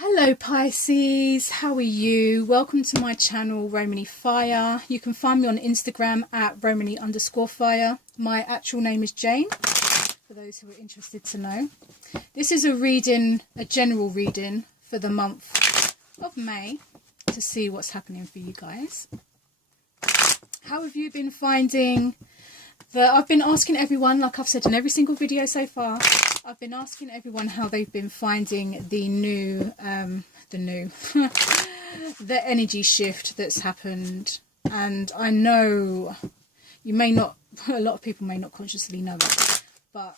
Hello Pisces, how are you? Welcome to my channel Romani Fire. You can find me on Instagram at Romani_fire. My actual name is Jane, for those who are interested to know. This is a reading, a general reading for the month of May to see what's happening for you guys. How have you been finding I've been asking everyone, like I've said in every single video so far, I've been asking everyone how they've been finding the the energy shift that's happened. And I know you may not, a lot of people may not consciously know it, but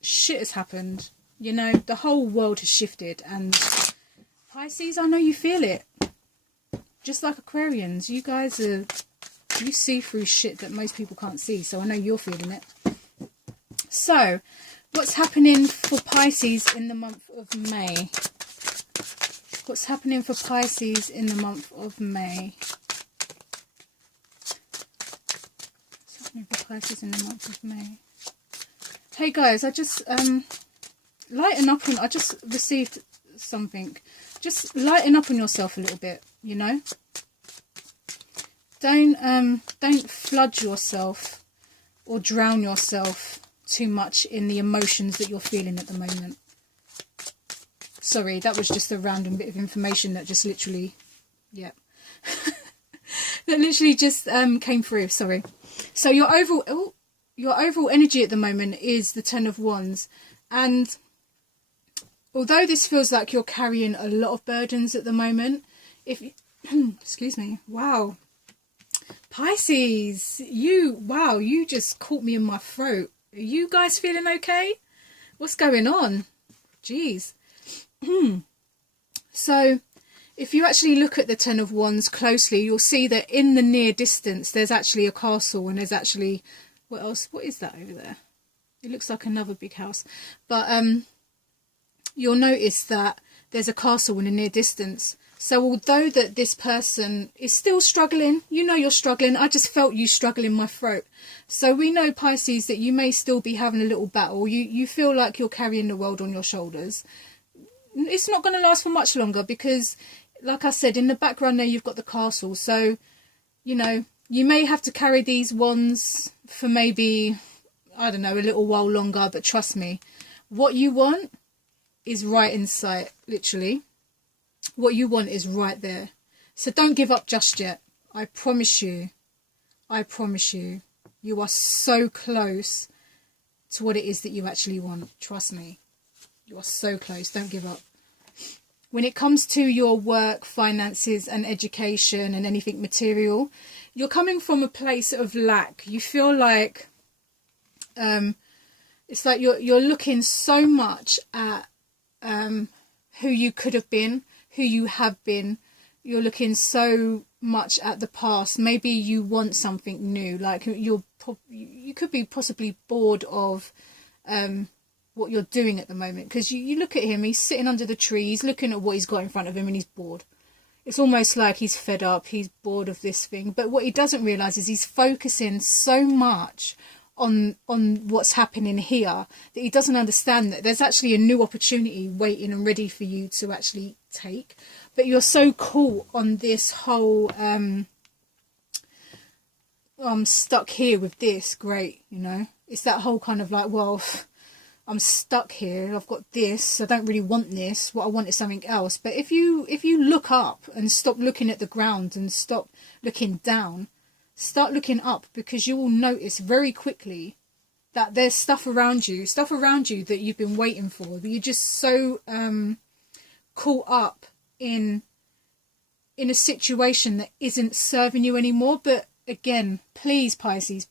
shit has happened. You know, the whole world has shifted, and Pisces, I know you feel it. Just like Aquarians, you guys are, you see through shit that most people can't see, so I know you're feeling it. So, what's happening for Pisces in the month of May? What's happening for Pisces in the month of May? What's happening for Pisces in the month of May? Hey guys, I just lighten up on, I just received something. Just lighten up on yourself a little bit, you know? Don't flood yourself or drown yourself too much in the emotions that you're feeling at the moment. Sorry, that was just a random bit of information that just literally, yeah, that literally just came through. Sorry. So your overall energy at the moment is the Ten of Wands, and although this feels like you're carrying a lot of burdens at the moment, if you, excuse me, wow. Pisces, you just caught me in my throat. Are you guys feeling okay? What's going on? Jeez. So, if you actually look at the Ten of Wands closely, you'll see that in the near distance, there's actually a castle, and there's actually, what else? What is that over there? It looks like another big house. But you'll notice that there's a castle in the near distance. So although that this person is still struggling, you know you're struggling. I just felt you struggle in my throat. So we know, Pisces, that you may still be having a little battle. You feel like you're carrying the world on your shoulders. It's not going to last for much longer because, like I said, in the background there you've got the castle. So, you know, you may have to carry these wands for maybe, I don't know, a little while longer. But trust me, what you want is right in sight, literally. What you want is right there. So don't give up just yet. I promise you, you are so close to what it is that you actually want. Trust me, you are so close. Don't give up. When it comes to your work, finances and education and anything material, you're coming from a place of lack. You feel like it's like you're looking so much at who you could have been, who you have been. You're looking so much at the past. Maybe you want something new, like you could be possibly bored of what you're doing at the moment, because you look at him, he's sitting under the tree, he's looking at what he's got in front of him and he's bored. It's almost like he's fed up, he's bored of this thing. But what he doesn't realise is he's focusing so much on what's happening here that he doesn't understand that there's actually a new opportunity waiting and ready for you to actually take. But you're so caught on this whole I'm stuck here with this, great, you know, it's that whole kind of like, well, I'm stuck here, I've got this, I don't really want this, what I want is something else. But if you look up and stop looking at the ground and stop looking down, start looking up, because you will notice very quickly that there's stuff around you that you've been waiting for, that you're just so caught up in a situation that isn't serving you anymore. But again, please, Pisces,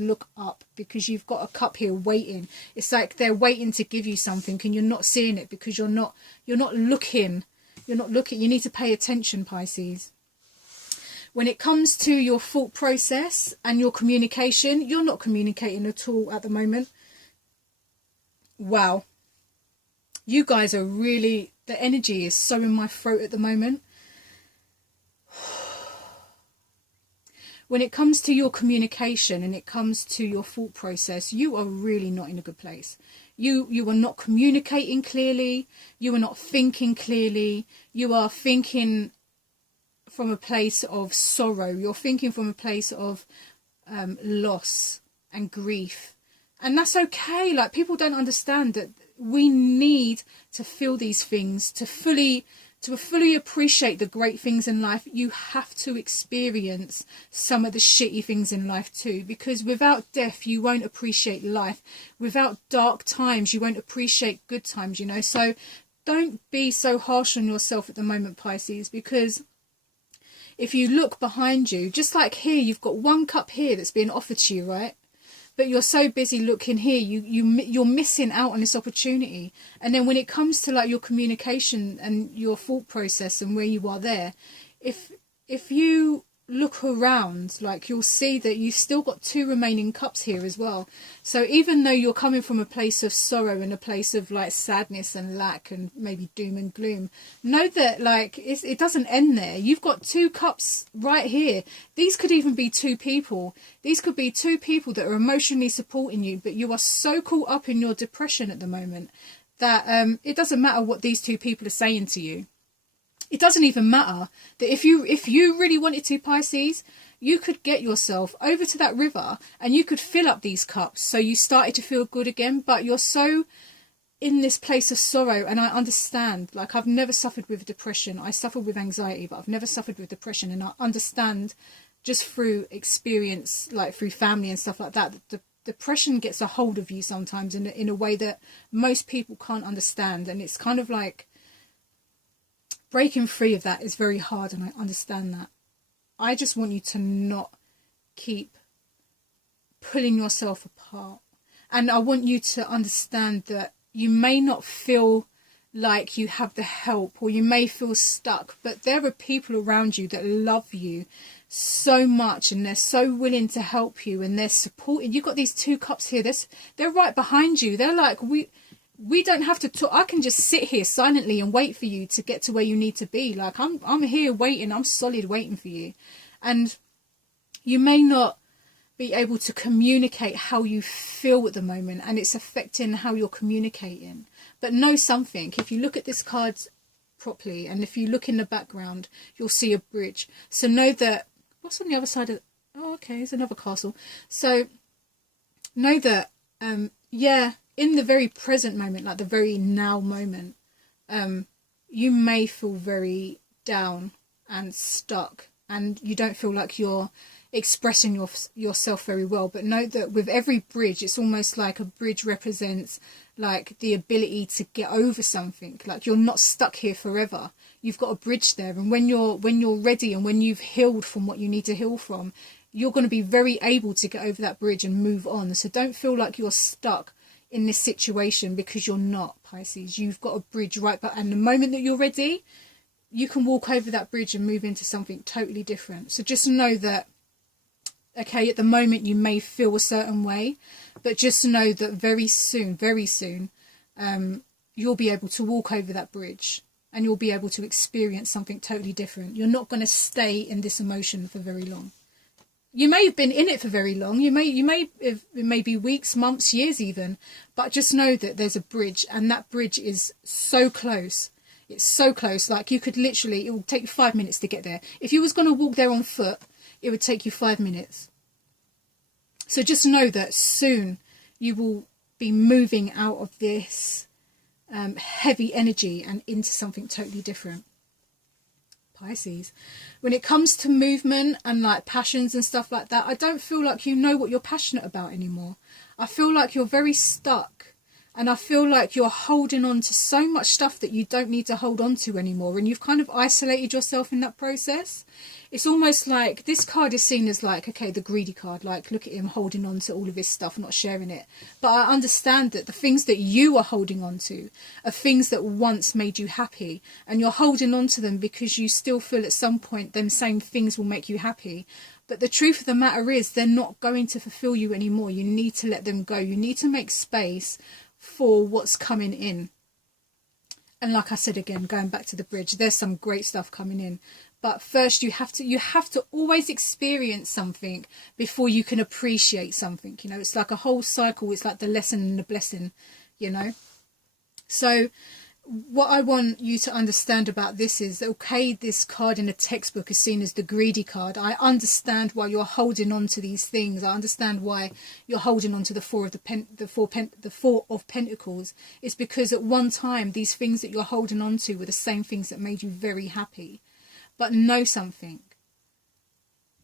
look up, because you've got a cup here waiting. It's like they're waiting to give you something and you're not seeing it because you're not looking. You need to pay attention, Pisces. When it comes to your thought process and your communication, you're not communicating at all at the moment. Wow. You guys are really, the energy is so in my throat at the moment. When it comes to your communication and it comes to your thought process, you are really not in a good place. You are not communicating clearly. You are not thinking clearly. You are thinking from a place of sorrow. You're thinking from a place of loss and grief. And that's okay. Like, people don't understand that we need to feel these things to fully appreciate the great things in life. You have to experience some of the shitty things in life too, because without death you won't appreciate life. Without dark times you won't appreciate good times, you know. So don't be so harsh on yourself at the moment, Pisces, because if you look behind you, just like here, you've got one cup here that's being offered to you, right? But you're so busy looking here, you're missing out on this opportunity. And then when it comes to like your communication and your thought process and where you are there, if you look around, like, you'll see that you've still got 2 remaining cups here as well. So even though you're coming from a place of sorrow and a place of like sadness and lack and maybe doom and gloom, know that like it doesn't end there. You've got 2 cups right here. These could even be 2 people. These could be 2 people that are emotionally supporting you, but you are so caught up in your depression at the moment that it doesn't matter what these 2 people are saying to you. It doesn't even matter that if you really wanted to, Pisces, you could get yourself over to that river and you could fill up these cups so you started to feel good again. But you're so in this place of sorrow, and I understand. Like, I've never suffered with depression. I suffered with anxiety, but I've never suffered with depression, and I understand just through experience, like through family and stuff like that, the depression gets a hold of you sometimes in a way that most people can't understand. And it's kind of like, breaking free of that is very hard, and I understand that. I just want you to not keep pulling yourself apart. And I want you to understand that you may not feel like you have the help, or you may feel stuck, but there are people around you that love you so much, and they're so willing to help you, and they're supporting. You've got these 2 cups here. They're right behind you. They're like, we don't have to talk. I can just sit here silently and wait for you to get to where you need to be. Like, I'm here waiting. I'm solid waiting for you. And you may not be able to communicate how you feel at the moment, and it's affecting how you're communicating. But know something. If you look at this card properly, and if you look in the background, you'll see a bridge. So know that, what's on the other side of, oh, okay, it's another castle. So know that, yeah, in the very present moment, like the very now moment, you may feel very down and stuck, and you don't feel like you're expressing yourself very well. But know that with every bridge, it's almost like a bridge represents like the ability to get over something. Like, you're not stuck here forever. You've got a bridge there, and when you're ready, and when you've healed from what you need to heal from, you're going to be very able to get over that bridge and move on. So don't feel like you're stuck in this situation, because you're not, Pisces. You've got a bridge right back, and the moment that you're ready, you can walk over that bridge and move into something totally different. So just know that, okay, at the moment you may feel a certain way, but just know that very soon, you'll be able to walk over that bridge, and you'll be able to experience something totally different. You're not going to stay in this emotion for very long. You may have been in it for very long. You may have, it may be weeks, months, years even. But just know that there's a bridge, and that bridge is so close. It's so close. Like, you could literally, it will take you 5 minutes to get there. If you was going to walk there on foot, it would take you 5 minutes. So just know that soon you will be moving out of this heavy energy and into something totally different. Pisces, when it comes to movement and like passions and stuff like that, I don't feel like you know what you're passionate about anymore. I feel like you're very stuck, and I feel like you're holding on to so much stuff that you don't need to hold on to anymore, and you've kind of isolated yourself in that process. It's almost like this card is seen as like, okay, the greedy card, like, look at him holding on to all of his stuff, not sharing it. But I understand that the things that you are holding on to are things that once made you happy, and you're holding on to them because you still feel at some point them same things will make you happy. But the truth of the matter is, they're not going to fulfill you anymore. You need to let them go. You need to make space for what's coming in. And like I said again, going back to the bridge, there's some great stuff coming in. But first you have to always experience something before you can appreciate something. You know, it's like a whole cycle. It's like the lesson and the blessing. you know. So what I want you to understand about this is, okay, this card in a textbook is seen as the greedy card. I understand why you're holding on to these things. I understand why you're holding on to the Four of Pentacles. It's because at one time these things that you're holding on to were the same things that made you very happy. But know something.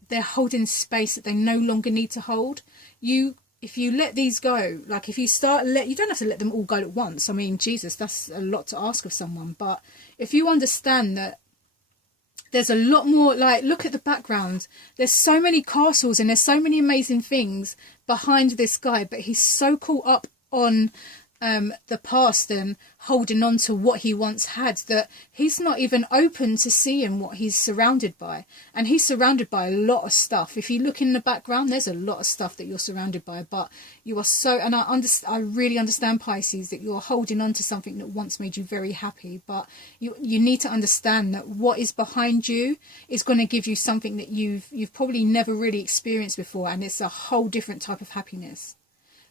They're holding space that they no longer need to hold. If you let these go, like if you you don't have to let them all go at once. I mean, Jesus, that's a lot to ask of someone. But if you understand that there's a lot more, like, look at the background. There's so many castles and there's so many amazing things behind this guy, but he's so caught up on the past and holding on to what he once had that he's not even open to seeing what he's surrounded by. And he's surrounded by a lot of stuff. If you look in the background, there's a lot of stuff that you're surrounded by, but you are so, and I really understand, Pisces, that you're holding on to something that once made you very happy, but you need to understand that what is behind you is going to give you something that you've probably never really experienced before, and it's a whole different type of happiness.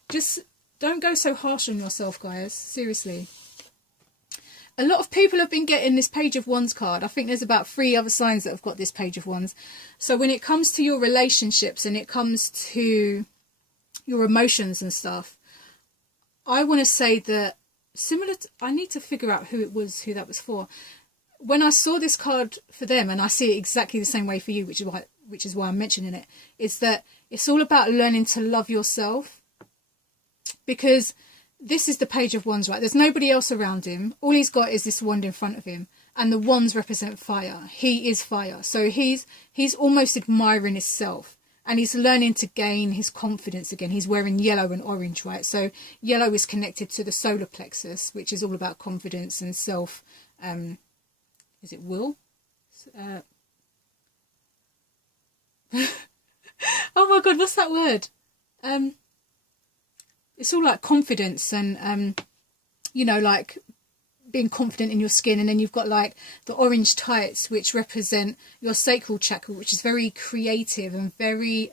Just don't go so harsh on yourself, guys. Seriously. A lot of people have been getting this Page of Wands card. I think there's about 3 other signs that have got this Page of Wands. So when it comes to your relationships and it comes to your emotions and stuff, I want to say that I need to figure out who that was for. When I saw this card for them, and I see it exactly the same way for you, which is why I'm mentioning it, is that it's all about learning to love yourself. Because this is the Page of Wands, right? There's nobody else around him. All he's got is this wand in front of him. And the wands represent fire. He is fire. So he's almost admiring himself. And he's learning to gain his confidence again. He's wearing yellow and orange, right? So yellow is connected to the solar plexus, which is all about confidence and self. Is it will? Oh my God, what's that word? It's all like confidence and, you know, like being confident in your skin. And then you've got like the orange tights, which represent your sacral chakra, which is very creative and very,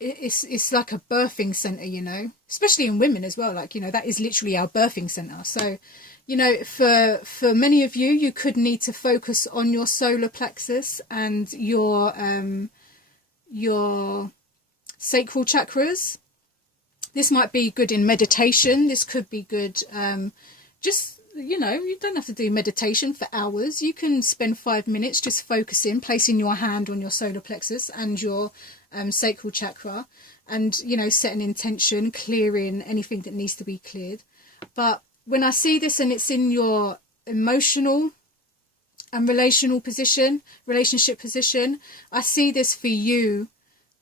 it's like a birthing center, you know, especially in women as well. Like, you know, that is literally our birthing center. So, you know, for many of you, you could need to focus on your solar plexus and your sacral chakras. This might be good in meditation. This could be good, just, you know, you don't have to do meditation for hours. You can spend 5 minutes just focusing, placing your hand on your solar plexus and your sacral chakra and, you know, set an intention, clearing anything that needs to be cleared. But when I see this and it's in your emotional and relationship position, I see this for you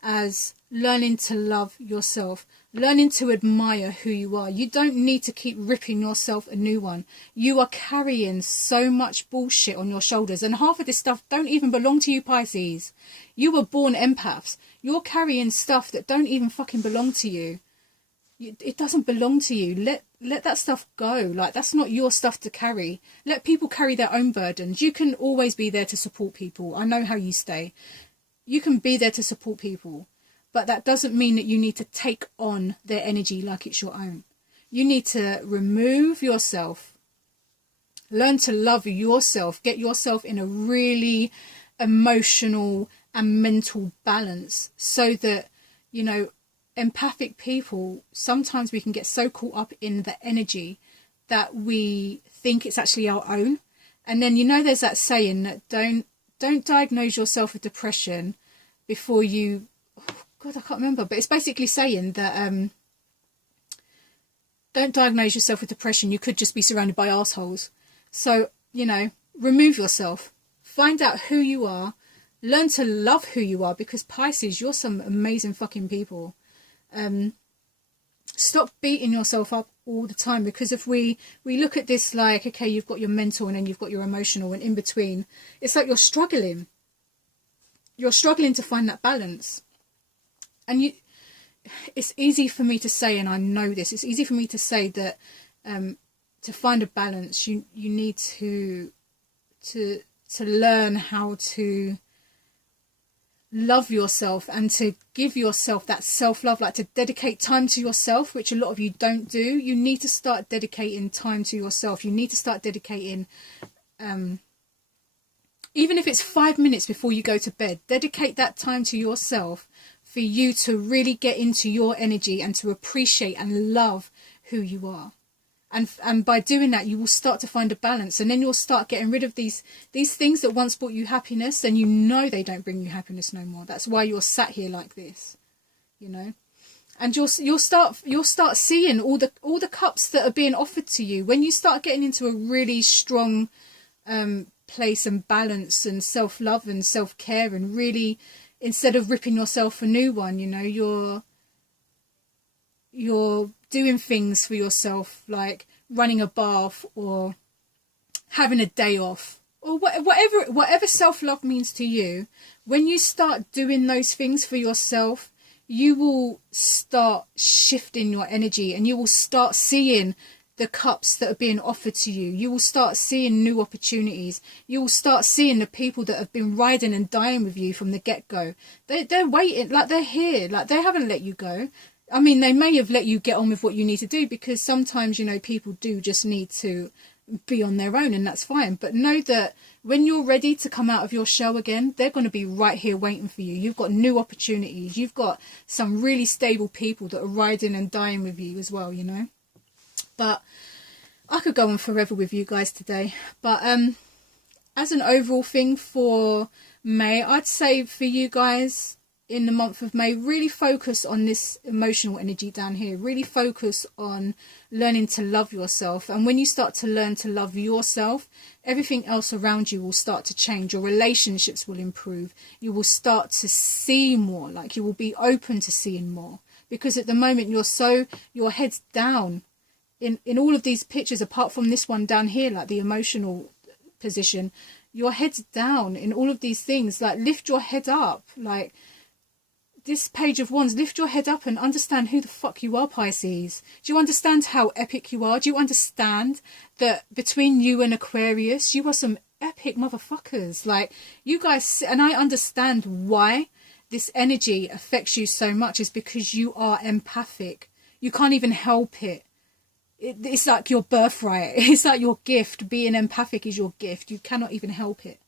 as learning to love yourself, learning to admire who you are. You don't need to keep ripping yourself a new one. You are carrying so much bullshit on your shoulders, and half of this stuff don't even belong to you, Pisces. You were born empaths. You're carrying stuff that don't even fucking belong to you. It doesn't belong to you. Let that stuff go. Like, that's not your stuff to carry. Let people carry their own burdens. You can always be there to support people. I know how you stay. You can be there to support people. But that doesn't mean that you need to take on their energy like it's your own. You need to remove yourself. Learn to love yourself. Get yourself in a really emotional and mental balance so that, you know, empathic people, sometimes we can get so caught up in the energy that we think it's actually our own. And then, you know, there's that saying that don't diagnose yourself with depression before you... God, I can't remember, but it's basically saying that don't diagnose yourself with depression. You could just be surrounded by assholes. So, you know, remove yourself. Find out who you are. Learn to love who you are, because Pisces, you're some amazing fucking people. Stop beating yourself up all the time, because if we look at this like, okay, you've got your mental and then you've got your emotional, and in between, it's like you're struggling. You're struggling to find that balance. And it's easy for me to say, and I know this, it's easy for me to say that to find a balance, you need to learn how to love yourself and to give yourself that self-love, like to dedicate time to yourself, which a lot of you don't do. You need to start dedicating time to yourself. You need to start dedicating, even if it's 5 minutes before you go to bed, dedicate that time to yourself for you to really get into your energy and to appreciate and love who you are. And by doing that, you will start to find a balance, and then you'll start getting rid of these things that once brought you happiness, and you know they don't bring you happiness no more. That's why you're sat here like this, you know. And you'll start seeing all the cups that are being offered to you when you start getting into a really strong place and balance and self-love and self-care, and really, instead of ripping yourself a new one, you know, you're doing things for yourself, like running a bath or having a day off, or whatever self-love means to you. When you start doing those things for yourself, you will start shifting your energy, and you will start seeing the cups that are being offered to you. You will start seeing new opportunities. You will start seeing the people that have been riding and dying with you from the get-go. They're waiting, like they're here, like they haven't let you go. I mean, they may have let you get on with what you need to do, because sometimes, you know, people do just need to be on their own, and that's fine. But know that when you're ready to come out of your shell again, they're going to be right here waiting for you. You've got new opportunities. You've got some really stable people that are riding and dying with you as well, you know. But I could go on forever with you guys today. But as an overall thing for May, I'd say for you guys, in the month of May, really focus on this emotional energy down here. Really focus on learning to love yourself. And when you start to learn to love yourself, everything else around you will start to change. Your relationships will improve. You will start to see more, like you will be open to seeing more. Because at the moment your head's down in all of these pictures, apart from this one down here, like the emotional position, your head's down in all of these things. Like, lift your head up. Like, this Page of Wands, lift your head up and understand who the fuck you are, Pisces. Do you understand how epic you are? Do you understand that between you and Aquarius, you are some epic motherfuckers? Like, you guys, and I understand why this energy affects you so much, is because you are empathic. You can't even help it. It's like your birthright. It's like your gift. Being empathic is your gift. You cannot even help it.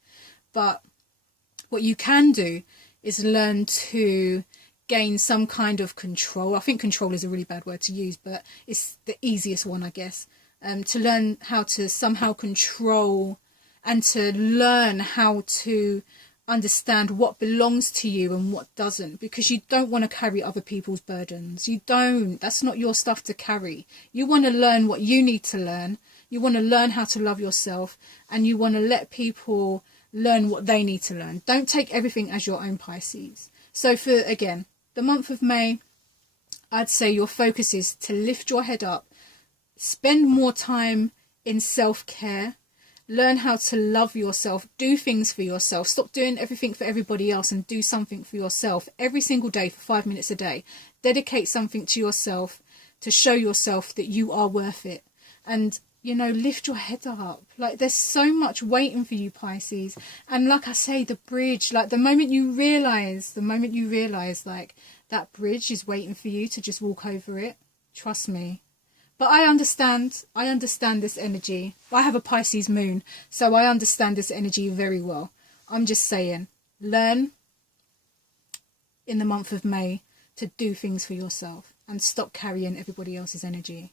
But what you can do is learn to gain some kind of control. I think control is a really bad word to use, but it's the easiest one, I guess. To learn how to somehow control, and to learn how to understand what belongs to you and what doesn't, because you don't want to carry other people's burdens. You don't. That's not your stuff to carry. You want to learn what you need to learn. You want to learn how to love yourself, and you want to let people learn what they need to learn. Don't take everything as your own, Pisces. So for, again, the month of May, I'd say your focus is to lift your head up, spend more time in self-care, learn how to love yourself, do things for yourself, stop doing everything for everybody else and do something for yourself every single day for 5 minutes a day. Dedicate something to yourself to show yourself that you are worth it. And, you know, lift your head up. Like, there's so much waiting for you, Pisces. And like I say, the bridge, like the moment you realise, like, that bridge is waiting for you to just walk over it, trust me. But I understand this energy. I have a Pisces moon, so I understand this energy very well. I'm just saying, learn in the month of May to do things for yourself and stop carrying everybody else's energy.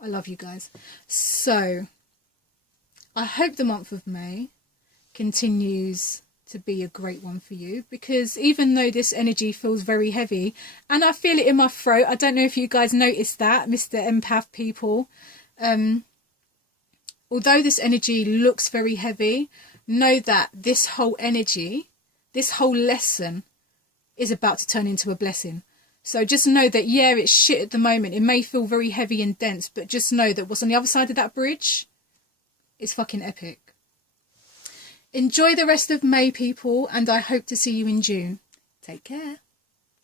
I love you guys. So I hope the month of May continues to be a great one for you, because even though this energy feels very heavy, and I feel it in my throat, I don't know if you guys noticed that, Mr. Empath people, although this energy looks very heavy, know that this whole energy, this whole lesson is about to turn into a blessing. So just know that, yeah, it's shit at the moment. It may feel very heavy and dense, but just know that what's on the other side of that bridge is fucking epic. Enjoy the rest of May, people, and I hope to see you in June. Take care.